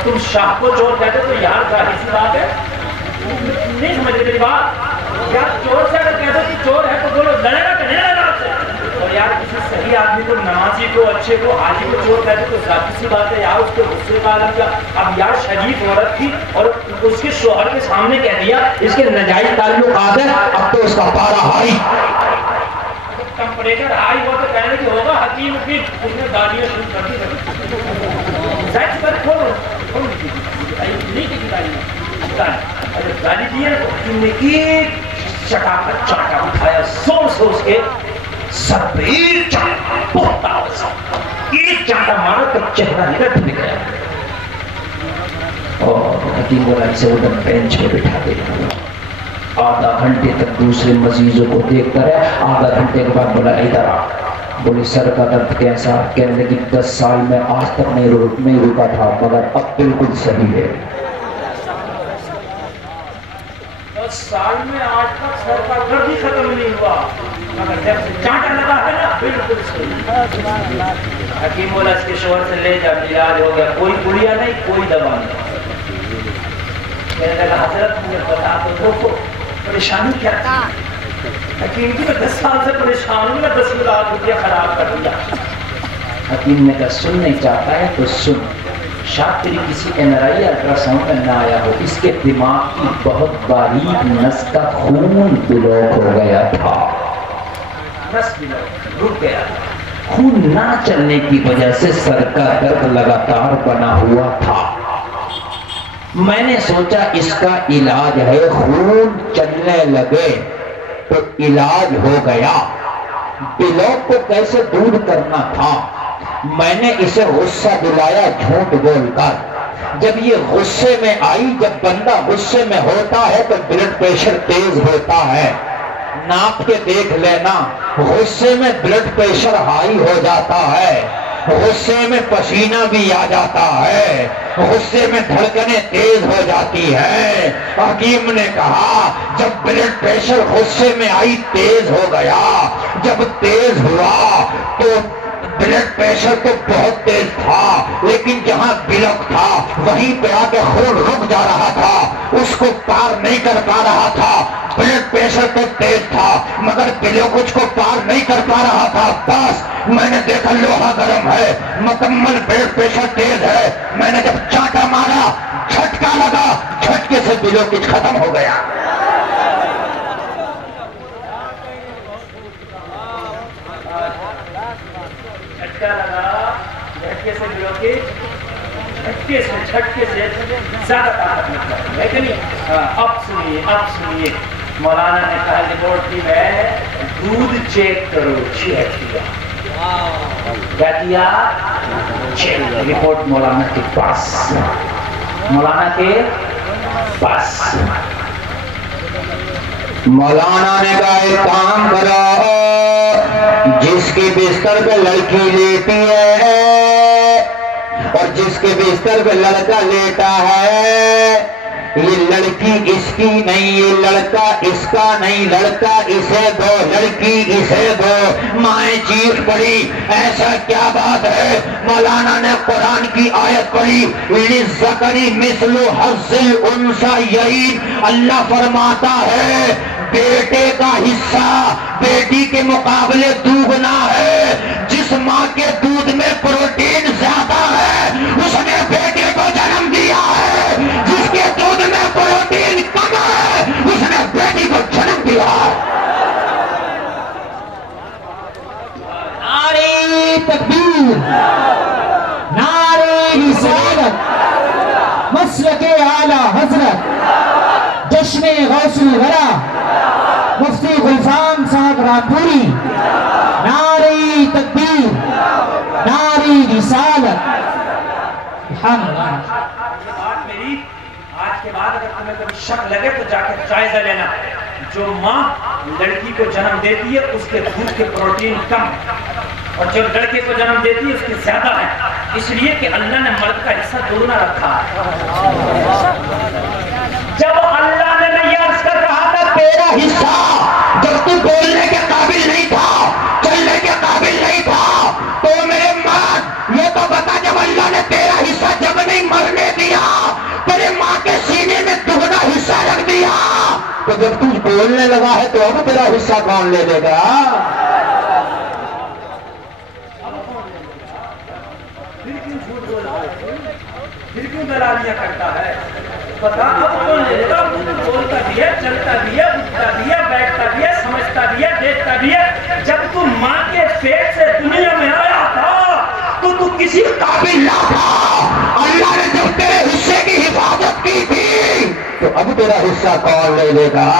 اور تم شاہ کو چور کہتے ہو تو یار ظاہر سی بات ہے نہیں سمجھتے میری بات. یار چور سے اگر کہتے ہو کہ چور ہے تو بولو لڑے گا کہ نہیں لڑے گا آپ سے. اور یار کسی صحیح آدمی کو, نمازی کو, اچھے کو, حاجی کو چور کہتے تو ظاہر سی بات ہے یار اس کے غصے کا عالم کیا. اب یار شریف عورت تھی اور اس کے شوہر کے سامنے کہہ دیا اس کے ناجائز تعلقات ہیں, اب تو اس کا پارا ہائی ٹمپریچر ہائی ہوا تو کہنے کی ہوگا حکیم پھر اس نے گالیاں شروع کر دی. ظاہر سی بات کھول نہیں کی گالی دی ہے تو حکیم نے ایک چٹا کا چاٹا اٹھایا زور سے اس کے سر پہ ایک چاٹا بہت آواز سے ایک چاٹا مارا تو چہرہ نکل گیا. اور حکیم بولا اسے ادھر بینچ پہ بٹھا دے. آدھا گھنٹے تک دوسرے مریضوں کو دیکھتا رہا. آدھا گھنٹے کے بعد بولا ادھر آ. بولی سر کا درد کیسا؟ کہنے لگی 10 سال میں آج تک نہیں رکا تھا مگر اب بالکل صحیح ہے. 10 سال میں آج تک سر کا درد ہی ختم نہیں ہوا مگر جب سے چانٹا لگا ہے نا بالکل صحیح. حکیم بولا اس کے شوہر سے لے جا, علاج ہو گیا. کوئی گڑیا نہیں, کوئی دوا نہیں. کہنے لگا حضرت مجھے بتا تو پریشانی کیا تھی؟ حکیم کی میں 10 سال سے پریشان ہوں, میں 10 لاکھ روپیہ خراب کر دیا. حکیم نے کہا سننے چاہتا ہے تو سن. شاید تیری کسی NRI الٹرا ساؤنڈ میں نہ آیا ہو, اس کے دماغ کی بہت باریک نس کا خون بلاک ہو گیا تھا. نس بلاک رک گیا تھا. خون نہ چلنے کی وجہ سے سر کا درد لگاتار بنا ہوا تھا. میں نے سوچا اس کا علاج ہے, خون چلنے لگے تو علاج ہو گیا. بلاک کو کیسے دور کرنا تھا. میں نے اسے غصہ دلایا جھوٹ بول کر. جب یہ غصے میں آئی, جب بندہ غصے میں ہوتا ہے تو بلڈ پریشر تیز ہوتا ہے. ناپ کے دیکھ لینا, غصے میں بلڈ پریشر ہائی ہو جاتا ہے, غصے میں پسینہ بھی آ جاتا ہے, غصے میں دھڑکنیں تیز ہو جاتی ہے. حکیم نے کہا جب بلڈ پریشر غصے میں آئی تیز ہو گیا. جب تیز ہوا تو بلڈ پریشر تو بہت تیز تھا لیکن جہاں بلک تھا وہیں پہ آ کے خون رک جا رہا تھا, اس کو پار نہیں کر پا رہا تھا. بلڈ پریشر تو تیز تھا مگر بلک اس کو پار نہیں کر پا رہا تھا. بس میں نے دیکھا لوہا گرم ہے, مکمل بلڈ پریشر تیز ہے. میں نے جب چانٹا مارا جھٹکا لگا, جھٹکے سے بلک کچھ ختم ہو گیا. جھٹکے سے زیادہ طاقت نکلا ہے کہ نہیں. اب سنیے مولانا نے کہا رپورٹ کی میں دودھ چیک کرو. چیک کیا, کیا کیا؟ چیک. رپورٹ مولانا کے پاس, مولانا کے پاس. مولانا نے کہا ایک کام کرو, جس کی بستر پہ لڑکی لیٹی ہے اور جس کے بستر پہ لڑکا لیٹا ہے, یہ لڑکی اس کی نہیں, یہ لڑکا اس کا نہیں. لڑکا اسے دو, لڑکی اسے دو. مائیں چیخ پڑی ایسا کیا بات ہے؟ مولانا نے قرآن کی آیت پڑھی لِلذَّكَرِ مِثْلُ حَظِّ الْأُنثَيَّيْنِ. اللہ فرماتا ہے بیٹے کا حصہ بیٹی کے مقابلے دوگنا ہے. جس ماں کے دودھ میں پروٹین زیادہ ہے اس نے بیٹے کو جنم دیا ہے, جس کے دودھ میں پروٹین کم ہے اس نے بیٹی کو جنم دیا ہے. نعرہ تکبیر, نعرہ رسالت, مسلک اعلی حضرت جشن غوث الورا مفتی غلفان صاحب رامپوری. نعرہ تکبیر, نعرہ رسالت. سبحان اللہ. آج کے بعد اگر تمہیں کبھی شک لگے تو جا کے جائزہ لینا. جو ماں لڑکی کو جنم دیتی ہے اس کے دودھ کے پروٹین کم اور جو لڑکے کو جنم دیتی ہے اس کے زیادہ ہے, اس لیے کہ اللہ نے مرد کا حصہ دوگنا رکھا ہے. جب اللہ نے میں یہ عرض کر رہا تھا تیرا حصہ, جب تو بولنے کے قابل نہیں تھا, چلنے کے قابل نہیں تھا, تو میرے مرد یہ تو بتا جب اللہ نے تیرا حصہ جب نہیں مرنے دیا بولنے لگا ہے تو اب تیرا حصہ کون لے لے گا؟ پھر کیوں دلالیاں کرتا ہے؟ بتا اب کون لے گا؟ بولتا بھی ہے، چلتا بھی ہے، اٹھتا بھی ہے، بیٹھتا بھی ہے، سمجھتا بھی ہے، دیکھتا بھی ہے۔ جب تو ماں کے پیٹ سے دنیا میں آیا تھا تو کسی قابل نہ تھا۔ اللہ نے جب تیرے حصے کی حفاظت کی تھی تو اب تیرا حصہ کون لے لے گا؟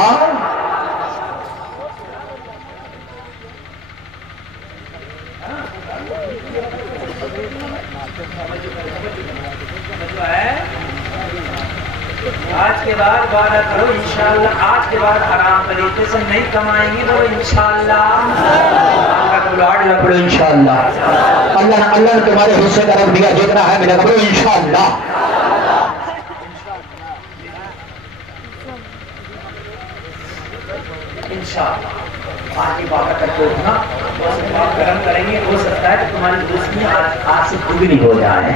آج کے بعد وعدہ کرو انشاءاللہ، آج کے بعد حرام طریقے سے نہیں کمائیں گے تو انشاءاللہ پڑھو انشاءاللہ۔ اللہ نے تمہارے حصے کا رب دیا جتنا ہے میرا پڑھو انشاءاللہ۔ انشاءاللہ آج وعدہ کر کے اٹھنا، گرم کریں گے، ہو سکتا ہے کہ تمہاری دوستی آج سے دگنی ہو جائے۔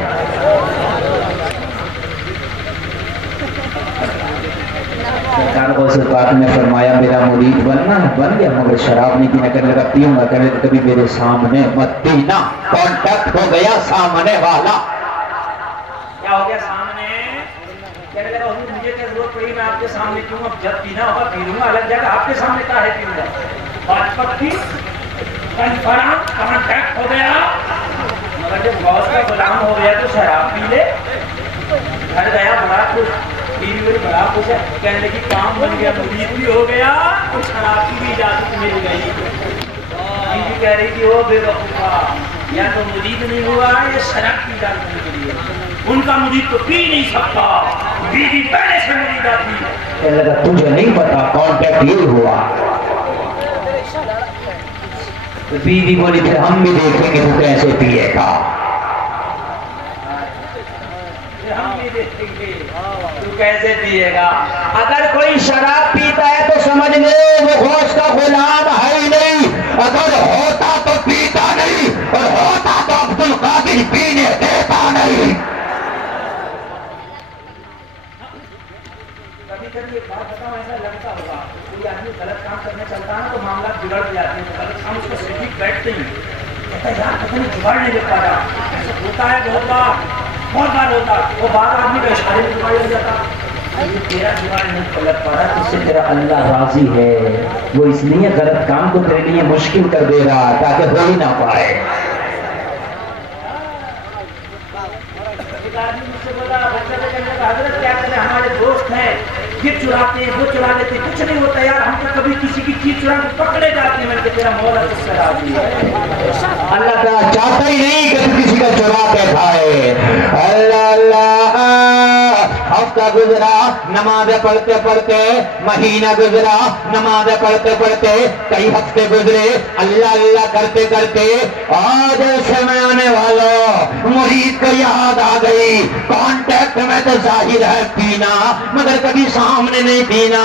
غوث پاک نے فرمایا میرا مرید بننا بن گیا، مگر شراب نہیں پینا، کہنے لگا پیوں گا، کہنے لگا کبھی میرے سامنے مت پینا۔ کانٹیکٹ ہو گیا سامنے والا۔ کیا ہو گیا سامنے؟ کہنے لگا حضور مجھے کیا ضرورت پڑی، میں آپ کے سامنے کیوں؟ اب جب پینا ہوگا پی لوں گا، الگ جگہ آپ کے سامنے کا ہے پیوں گا۔ بات پکی، کنفرم، کانٹیکٹ ہو گیا، مگر جب غوث کا غلام ہو گیا تو شراب پی لے۔ گھر گیا بڑا خوش، بیوی بڑی بڑا خوش ہے، کہنے لگی کام بن گیا، مرید بھی ہو گیا اور شراب کی بھی اجازت مل گئی۔ بیوی کہہ رہی تھی او بے وقوفا، یا تو مرید نہیں ہوا یا شراب کی اجازت مل گئی ہے، ان کا مرید تو پی نہیں سکتا، بیوی پہلے سے مریدہ تھی۔ کہنے لگا تجھے نہیں پتا کانٹیکٹ یہ ہوا۔ بیوی بولی پھر ہم بھی دیکھیں گے تو کیسے پیے گا، تو کیسے پیے گا؟ اگر کوئی شراب پیتا ہے تو سمجھ لے وہ غوث کا غلام ہے ہی نہیں، اگر ہوتا تو پیتا نہیں، اور ہوتا تو عبد القادر پینے دیتا نہیں۔ کبھی کبھی ایک بات بتاؤں، ایسا لگتا ہوگا کوئی آدمی غلط کام کرنے چلتا ہے نا تو معاملات بگڑ جاتے ہیں، غلط کام اس کو صحیح بیٹھتے ہیں، کہتا ہے یار پتہ نہیں جگاڑ نہیں لے پا رہا، ایسا ہوتا ہے بہت بار ہوتا، وہ بات آدمی کا اشارے میں جگاڑ ہو جاتا، تیرا جگاڑ نہیں پلٹ پا رہا، تو اس سے تیرا اللہ راضی ہے، وہ اس لیے غلط کام کو تیرے لیے مشکل کر دے رہا تاکہ ہو ہی نہ پائے۔ ایک آدمی مجھ سے بولا، بچہ سے کہنے لگا حضرت کیا کریں، ہمارے دوست ہیں یہ چراتے ہیں وہ چرا لیتے ہیں، کچھ نہیں ہوتا یار، ہم تو کبھی کسی کی چیز چرا کے پکڑے جاتے ہیں، میں کہ تیرا مولا کس سے راضی ہے؟ اللہ تعالیٰ چاہتا ہی نہیں کہ تو کسی کا چرا کے کھائے۔ اللہ اللہ، ہفتہ گزرا نمازیں پڑھتے پڑھتے، مہینہ گزرا نمازیں پڑھتے پڑھتے، کئی ہفتے گزرے اللہ اللہ کرتے کرتے، آج ایسے میں آنے والا مرید کو یاد آ گئی، کانٹیکٹ میں تو ظاہر ہے پینا مگر کبھی سامنے نہیں پینا،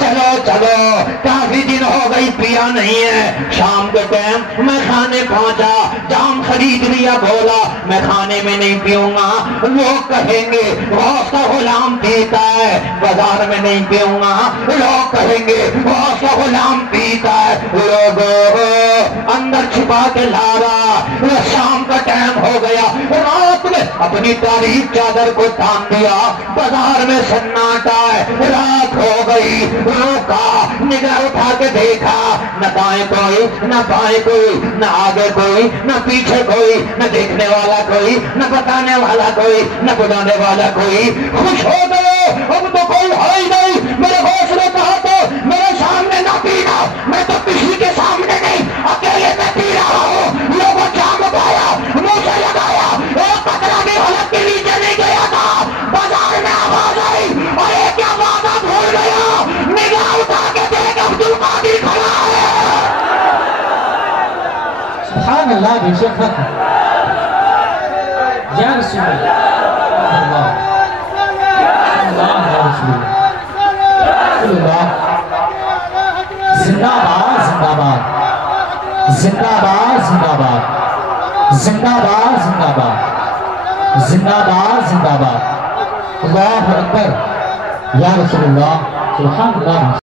چلو چلو کافی دن ہو گئی پیا نہیں ہے، شام کے ٹائم میں کھانے پہنچا، جام خرید لیا، بولا میں کھانے میں نہیں پیوں گا، لوگ کہیں گے غوث کا غلام پیتا ہے، بازار میں نہیں پیوں گا، لوگ کہیں گے غوث کا غلام پیتا ہے، لوگوں اندر چھپا کے لا رہا، شام کا ٹائم ہو گیا، رات میں اپنی تاریخ چادر کو تان دیا، بازار میں سناٹا ہے، رات ہو گئی، روکا، نگاہ اٹھا کے دیکھا، نہ دائیں کوئی نہ بائیں کوئی، نہ آگے کوئی نہ پیچھے کوئی، نہ دیکھنے والا کوئی نہ بتانے والا کوئی نہ بلانے والا کوئی، خوش ہو گئے اب تو کوئی ہے ہی نہیں، میرے غوث نے کہا تو میرے سامنے نہ پینا، میں تو کسی کے سامنے نہیں اکیلے میں پی رہا ہوں، لوگوں جام پایا منہ سے لگایا، ایک قطرہ بھی حلق کے نیچے نہیں گیا تھا، بازار میں آواز آئی اور ایک کیا وعدہ بھول گیا، نگاہ اٹھا کے دیکھ عبد القادر کھڑا ہے۔ سبحان اللہ بے شک یا رسول اللہ، اللہ یا رسول اللہ، زندہ باد زندہ باد زندہ باد زندہ باد زندہ باد زندہ باد زندہ باد زندہ باد، اللہ اکبر یا رسول اللہ، سبحان اللہ۔